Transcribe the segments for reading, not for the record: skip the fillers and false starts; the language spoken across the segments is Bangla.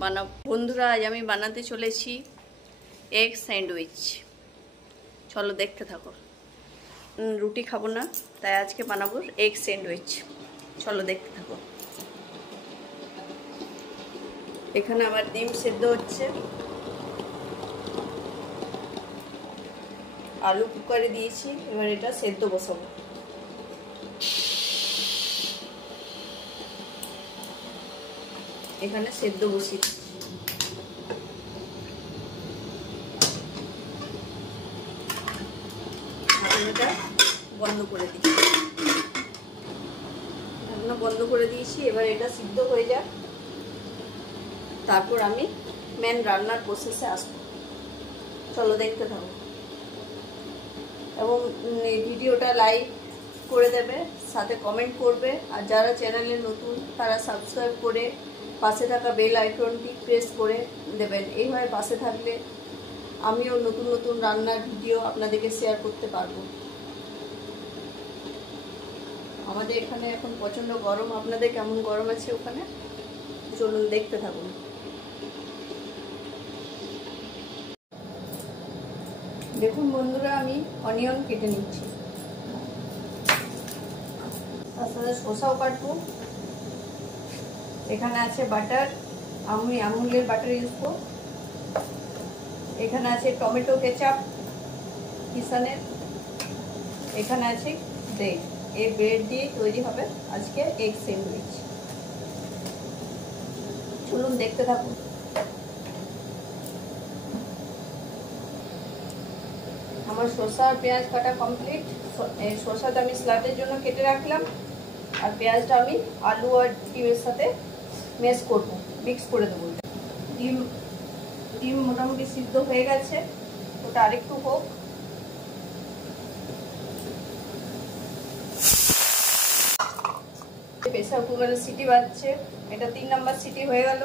বন্ধুরা, আজ আমি বানাতে চলেছি এগ স্যান্ডউইচ। চলো দেখতে থাকো। রুটি খাবো না, তাই আজকে বানাবো এগ স্যান্ডউইচ। চলো দেখতে থাকো। এখানে আমার ডিম সেদ্ধ হচ্ছে, আলু কুকারে দিয়েছি, এবার এটা সেদ্ধ বসাবো। এখানে সেদ্ধ বসিয়ে ঢাকনাটা বন্ধ করে দিচ্ছি। ঢাকনা বন্ধ করে দিয়েছি, এবার এটা সিদ্ধ হয়ে যাক, তারপর আমি মেন রান্নার প্রসেসে আসবো। চলো দেখতে থাকো এবং ভিডিওটা লাইক করে দেবে, সাথে কমেন্ট করবে, আর যারা চ্যানেলে নতুন তারা সাবস্ক্রাইব করে পাশে থাকা বেল আইকনটি প্রেস করে দেবেন। এইভাবে পাশে থাকলে আমিও নতুন নতুন রান্নার ভিডিও আপনাদেরকে শেয়ার করতে পারবো। আমাদের এখানে এখন প্রচণ্ড গরম, আপনাদের কেমন গরম আছে ওখানে? চলুন দেখতে থাকুন। দেখুন বন্ধুরা, আমি অনিয়ন কেটে নিচ্ছি, তার সাথে শসাও কাটবো। এখানে আছে বাটার, আমি আমুলের বাটার ইউজ করব। এখানে আছে টমেটো কেচাপ কিষানের। এখানে আছে ব্রেড, এই ব্রেড দিয়ে তৈরি হবে আজকে এগ স্যান্ডউইচ। চলুন দেখতে থাকুন। আমার শসা আর পেঁয়াজ কাটা কমপ্লিট। শসাটা আমি স্যালাডের জন্য কেটে রাখলাম, আর পেঁয়াজটা আমি আলু আর ডিমের সাথে মিক্স করে দেবো। ডিম মোটামুটি সিদ্ধ হয়ে গেছে, ওটা আরেকটু হোক। প্রেসার কুকারে সিটি বাজছে, এটা 3 নাম্বার সিটি হয়ে গেল।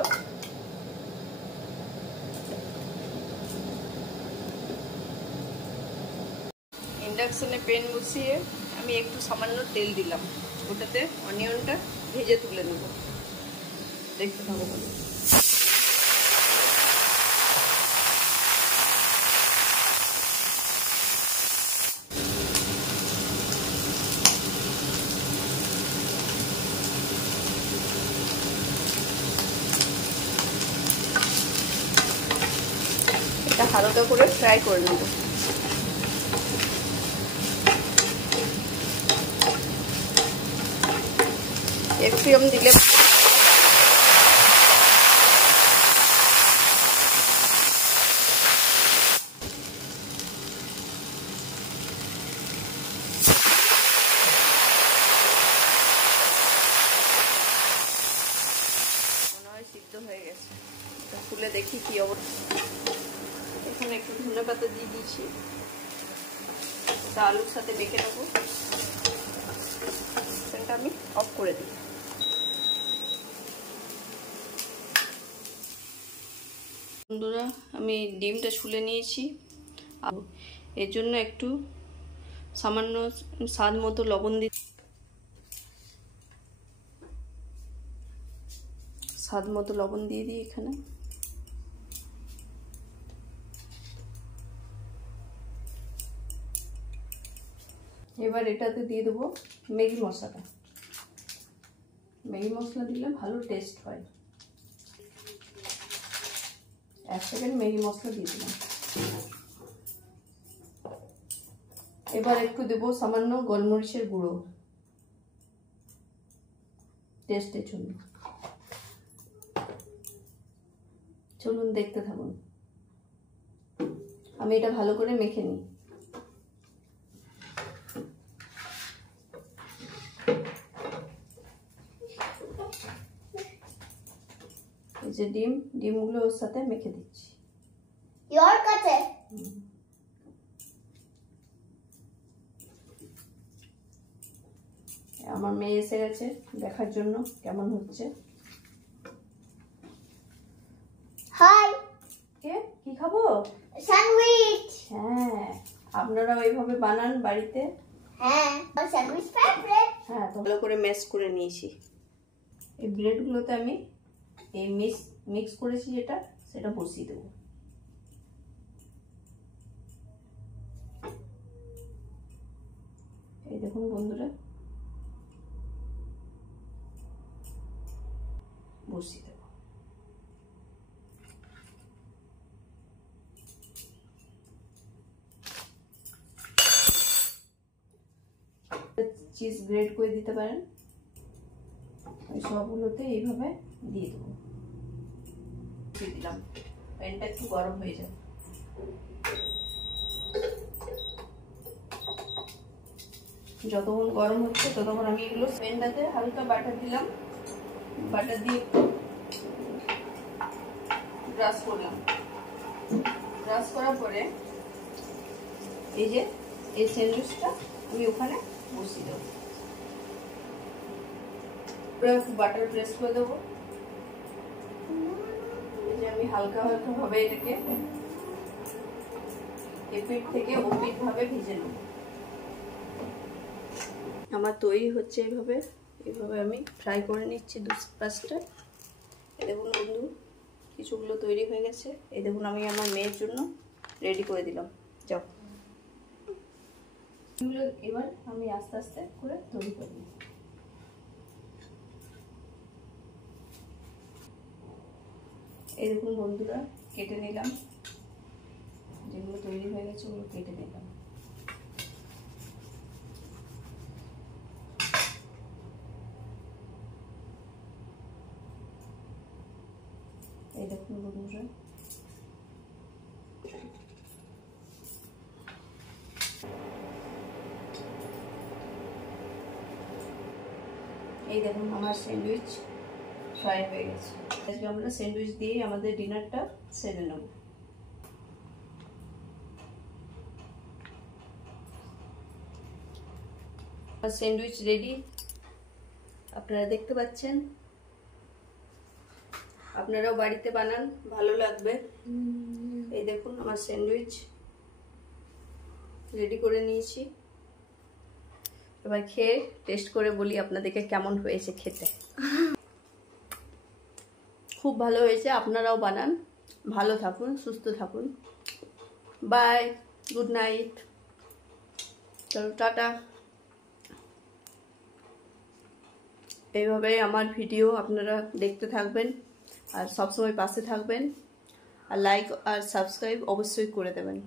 ইন্ডাকশনে প্যান বসিয়ে আমি একটু সামান্য তেল দিলাম, ওটাতে অনিয়নটা ভেজে তুলে নেব। দেখতে থাকো বলো। এটা হালকা করে ফ্রাই করে নেব। এক্সিয়াম দিলে সিদ্ধ হয়ে গেছে। এটা খুলে দেখি কি অবস্থা। এখানে একটু ধনে পাতা দিয়ে দিয়েছি, আলুর সাথে মেখে নেবো। এটা আমি অফ করে দিই। বন্ধুরা, আমি ডিমটা ছুলে নিয়েছি, এর জন্য একটু সামান্য স্বাদ মতো লবণ দিই। স্বাদ মতো লবণ দিয়ে দিই এখানে। এবার এটাতে দিয়ে দেবো ম্যাগি মশলাটা। ম্যাগি মশলা দিলে ভালো টেস্ট হয়। 1 সেকেন্ড ম্যাগি মশলা দিয়ে দিলাম। এবার একটু দেবো সামান্য গোলমরিচের গুঁড়ো টেস্টের জন্য। চলুন দেখতে থাকুন। আমি এটা ভালো করে মেখে নিই। এই যে ডিমগুলো ওর সাথে মেখে দিচ্ছি। আমার মেয়ে এসে গেছে দেখার জন্য কেমন হচ্ছে। হাই, কি খাবো? স্যান্ডউইচ। হ্যাঁ, আপনারা ওইভাবে বানান বাড়িতে। হ্যাঁ, স্যান্ডউইচ ফেভারিট। হ্যাঁ, ভালো করে ম্যাশ করে নিয়েছি। এই ব্রেডগুলোতে আমি এই মিক্স করেছি যেটা সেটা বসিয়ে দেবো। এই দেখুন বন্ধুরা, বসিয়ে দেবো। চিজ গ্রেট করে দিতে পারেন, সবগুলোতে এইভাবে দিয়ে দেবো। দিয়ে দিলাম, প্যানটা একটু গরম হয়ে যাবে। যতক্ষণ গরম হচ্ছে ততক্ষণ আমি এগুলো প্যানটাতে হালকা বাটার দিলাম, বাটার দিয়ে ব্রাশ করলাম। ব্রাশ করার পরে এই যে এই স্যান্ডউইচটা আমি ওখানে বসিয়ে দেবো। বাটার প্রেস করে দেবো। এই যে আমি হালকা হালকা ভাবে এটাকে এপিঠ থেকে ওপিঠ ভাবে ভেজে নেব। আমার তৈরি হচ্ছে এইভাবে, এইভাবে আমি ফ্রাই করে নিচ্ছি 2-5টা। এই দেখুন বন্ধু, কিছুগুলো তৈরি হয়ে গেছে। এই দেখুন আমি আমার মেয়ের জন্য রেডি করে দিলাম। যাও, এগুলো এবার আমি আস্তে আস্তে করে তৈরি করে নিই। এই দেখুন বন্ধুরা, কেটে নিলাম, যেগুলো তৈরি হয়ে গেছে ওগুলো কেটে নিলাম। এই দেখুন বন্ধুরা, এই দেখুন আমার স্যান্ডউইচ ফ্রাই হয়ে গেছে। আজকে আমরা স্যান্ডউইচ দিয়ে আমাদের ডিনারটা সেরে নেব। আমার স্যান্ডউইচ রেডি, আপনারা দেখতে পাচ্ছেন। আপনারাও বাড়িতে বানান, ভালো লাগবে। এই দেখুন আমার স্যান্ডউইচ রেডি করে নিয়েছি। এবার খেয়ে টেস্ট করে বলি আপনাদেরকে কেমন হয়েছে খেতে। খুব ভালো হয়েছে, আপনারাও বানান। ভালো থাকুন, সুস্থ থাকুন। বাই, গুড নাইট, চলো টাটা। এইভাবে আমার ভিডিও আপনারা দেখতে থাকবেন আর সবসময় পাশে থাকবেন, আর লাইক আর সাবস্ক্রাইব অবশ্যই করে দেবেন।